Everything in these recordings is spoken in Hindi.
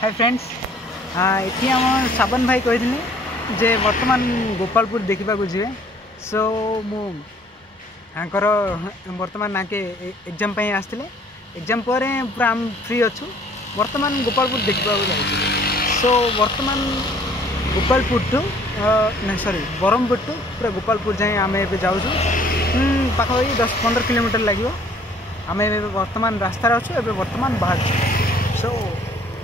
हाय फ्रेंड्स, ये आम साबन भाई कही जे वर्तमान गोपालपुर देखा जी। सो मुझर वर्तमान नाके एग्जाम आसते एग्जाम पर पूरा आम फ्री अच्छु वर्तमान गोपालपुर देखा जाए। सो वर्तमान गोपालपुर टू ना सॉरी ब्रह्मपुर टू पूरा गोपालपुर जाए आम ए जाऊँ पाखापाखि 10-15 किलोमीटर लगे। आम वर्तमान रास्तार अच्छु ए वर्तमान बाहर। सो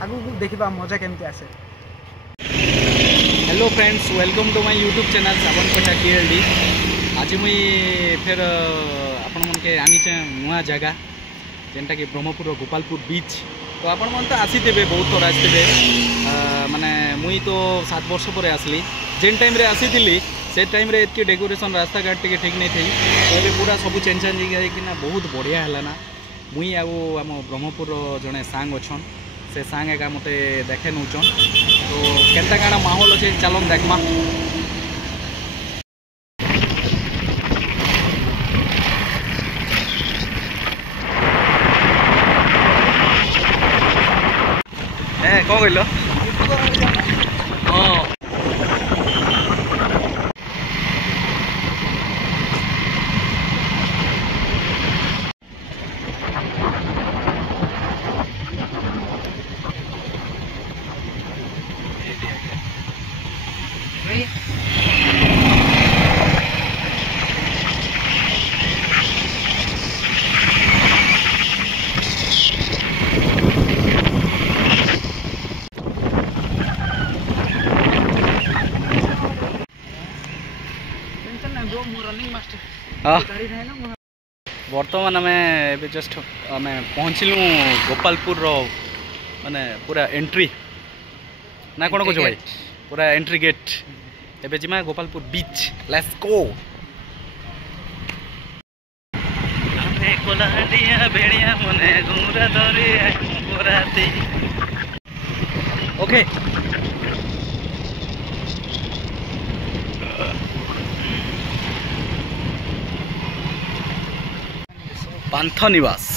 आगू देखा मजा केमती आसे। Hello friends, welcome to my YouTube channel साबन कोटा KLD। आज मुई फिर आपण मन के आनीचे नुआ जगह जेनटा कि ब्रह्मपुर गोपालपुर बीच। तो आपण मन तो आसीथे बहुत थोड़ा आसते माने मुई तो 7 वर्ष पर आसली। जेन टाइम रे आसीथिली से टाइम रे एतकी डेकोरेशन रास्ता घाट टिके ठीक नहीं थी। तो ये पूरा सब चेंज होना बहुत बढ़िया है ना। मुई आम ब्रह्मपुर जड़े सांग अच्छन से सांग एका मते देखे नौचन। तो केनता काना माहौल अच्छे चलन देखमा। कौन कहल हाँ बर्तमान आम जस्ट आम पहुँचलु गोपालपुर माने पूरा एंट्री ना कौन कह भाई पूरा एंट्री गेट। एबे जिमा Gopalpur beach. Let's go. Okay Panth Nivas.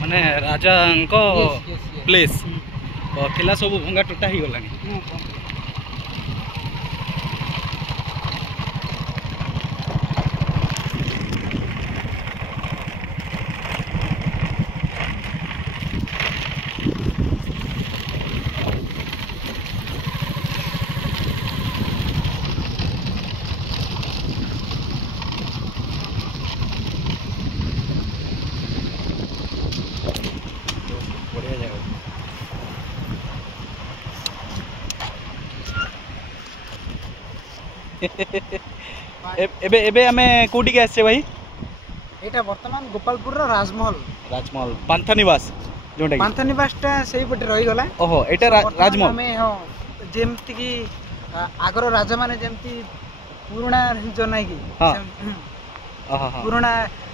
माने राजा प्लेस थिला सब भंगा टूटा ही गलानी। एबे एबे हमें कोटी के आसे भाई एटा वर्तमान गोपालपुर राजमहल राजमहल पांथ निवास जोंटा पांथ निवासटा सेही पटे रही गला। ओहो एटा राजमहल हमें हां जेमति की आगर राजा माने जेमति पुराना जो नाही की पुराना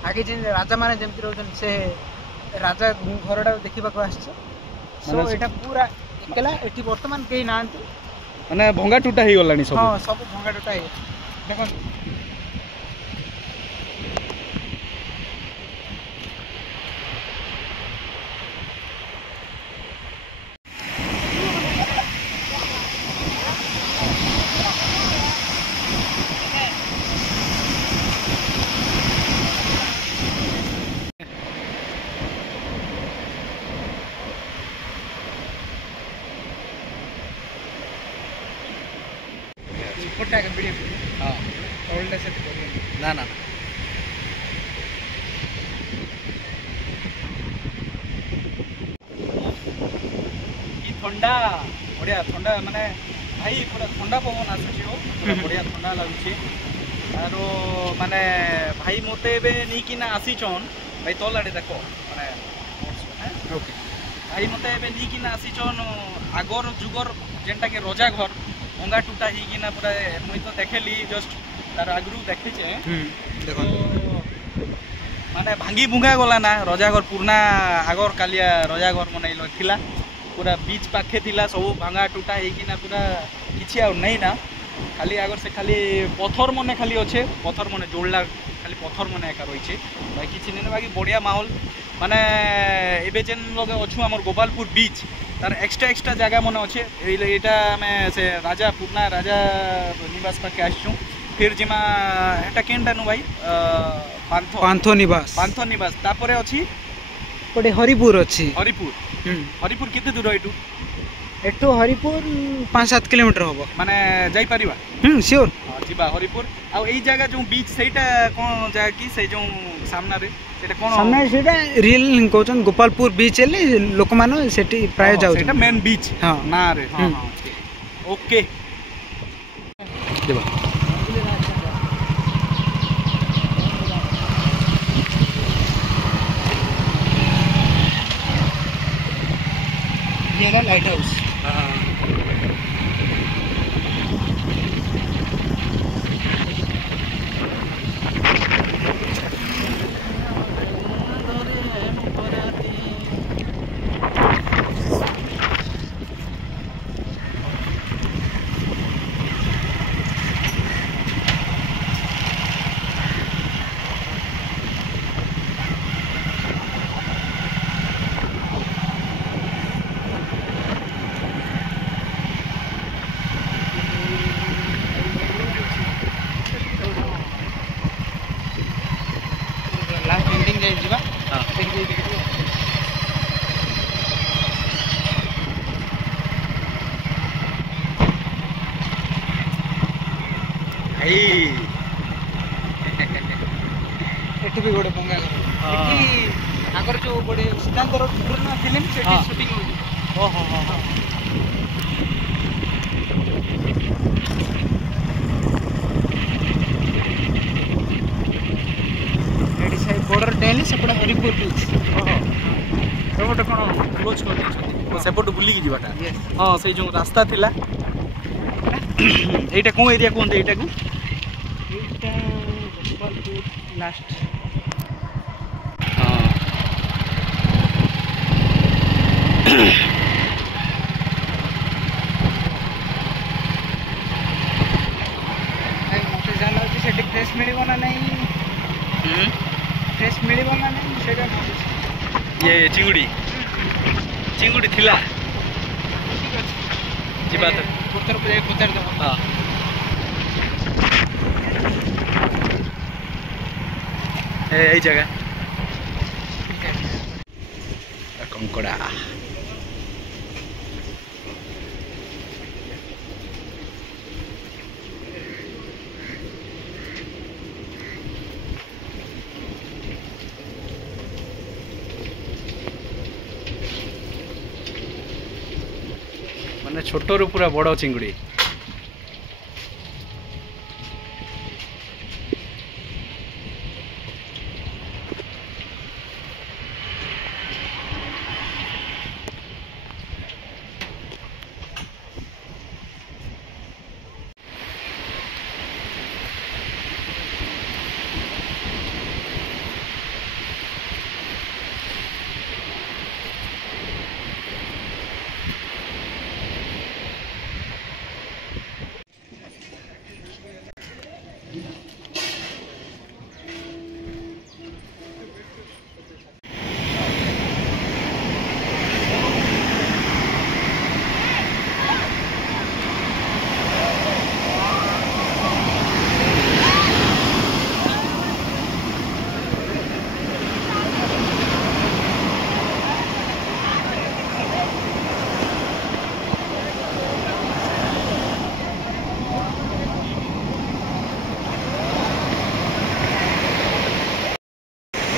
आगे जे राजा माने जेमति रहउछन से राजा घरडा देखिबा को आछे। सो एटा पूरा एकला एठी वर्तमान केही नांती माने भंगा टूटा ही गलानी सब। हां सब भंगा टूटा है देखो। हाँ ना ना ठंडा बढ़िया ठंडा माने भाई पूरा ठंडा पवन आसुची बढ़िया ठंडा लगुची। आर माने भाई मते नहीं कि आसीचन भाई तल आड़े देख माने ओके भाई मते नहीं कि आसीचन आगर जुगर जेनटा के रजा घर भंगा टूटा ही कि पूरा मुई तो देखेली जस्ट तार आगरू देखे देखो माने भांगी भुंगा गला ना रजा घर पुराना आगर कालिया रजा घर मन थिला पूरा बीच पाखे थिला सब भांगा टूटा ही कि पूरा किछि आ नहीं ना खाली आगर से खाली पत्थर मने खाली अच्छे पत्थर मने जोड़ला खाली पत्थर मने एका रही बाकी किसी नहीं बाकी बढ़िया माहौल माने एबे जेन लोग अच्छु आमर गोपालपुर बीच तार एक्स्ट्रा जगह मन अच्छे यहाँ आम से राजा पुरना राजा निवास पाखे आसचु फिर जिमा एटा केनटा नु भाई पांथो निवास तापर अच्छी गोटे हरिपुर अच्छी हरिपुर केते दूर एटू एटू हरिपुर 5-7 किलोमीटर हम माने जाई परिबा श्योर जीवा हरिपुर आ एई जगह जो बीच सेटा कोन जगह की से जो सामना रे सेटा कोन सामने सेटा रियल कहउछन गोपालपुर बीच एले लोक मानो सेठी प्राय जाउ सेटा मेन बीच हां ना रे हां ओके देबा ये लाइट हाउस एठी भी गोटे पंगा एठी आगर जो गोटे सिद्धांतर पुराना फिल्म सेठी शूटिंग हो हो हो हो एठी साइड बॉर्डर डेली सेपड़ा हरिपुर बीच तो गोटे कोन क्लोज कर दी सेपट बुली की जीवाटा हां से जो रास्ता थिला एटा कोन एरिया कोन एटा को एटा गोपालपुर लास्ट मत जाना से फ्रेश मिलबो ना नहीं फ्रेश मिलबो ना नहीं सेटा ये चिंगुड़ी थिला जीवा तो पुतर पे पुतर दो हां ए जगह कंकड़ा माने छोटरू पूरा बड़ चिंगुड़ी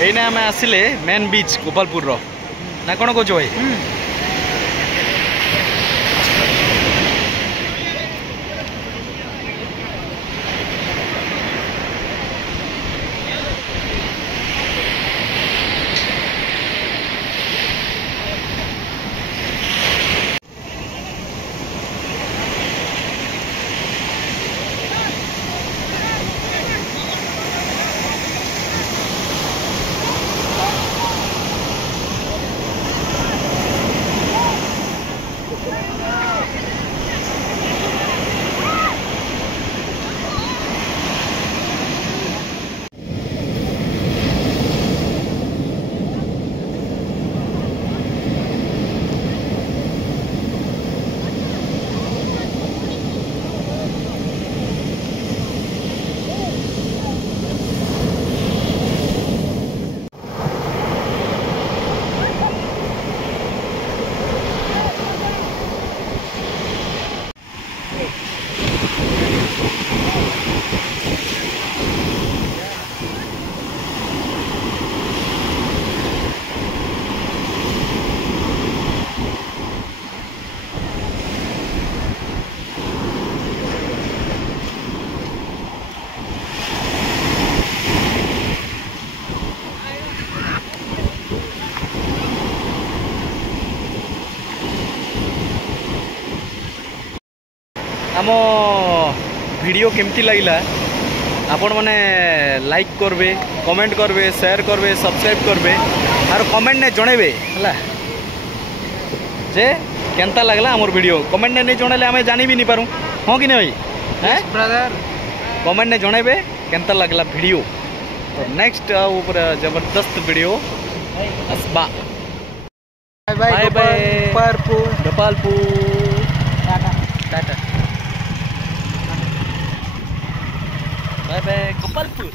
एने आम आसिले मेन बीच गोपालपुर ना कौन कौच भाई आम वीडियो केमती लगिला आपण मैंने लाइक करबे, कमेंट करबे, शेयर करबे, सब्सक्राइब करबे और कमेंट ने जणेबे हला जे केनता लगला हमर वीडियो। कमेंट ने नहीं जणेले आमे जानी भी नहीं पारू हां कि नहीं हैं ब्रदर कमेंट ने जणेबे केनता लगला वीडियो। तो नेक्स्ट ऊपर जबरदस्त वीडियो असबा। Bye bye Gopalpur tata tata bye bye Gopalpur.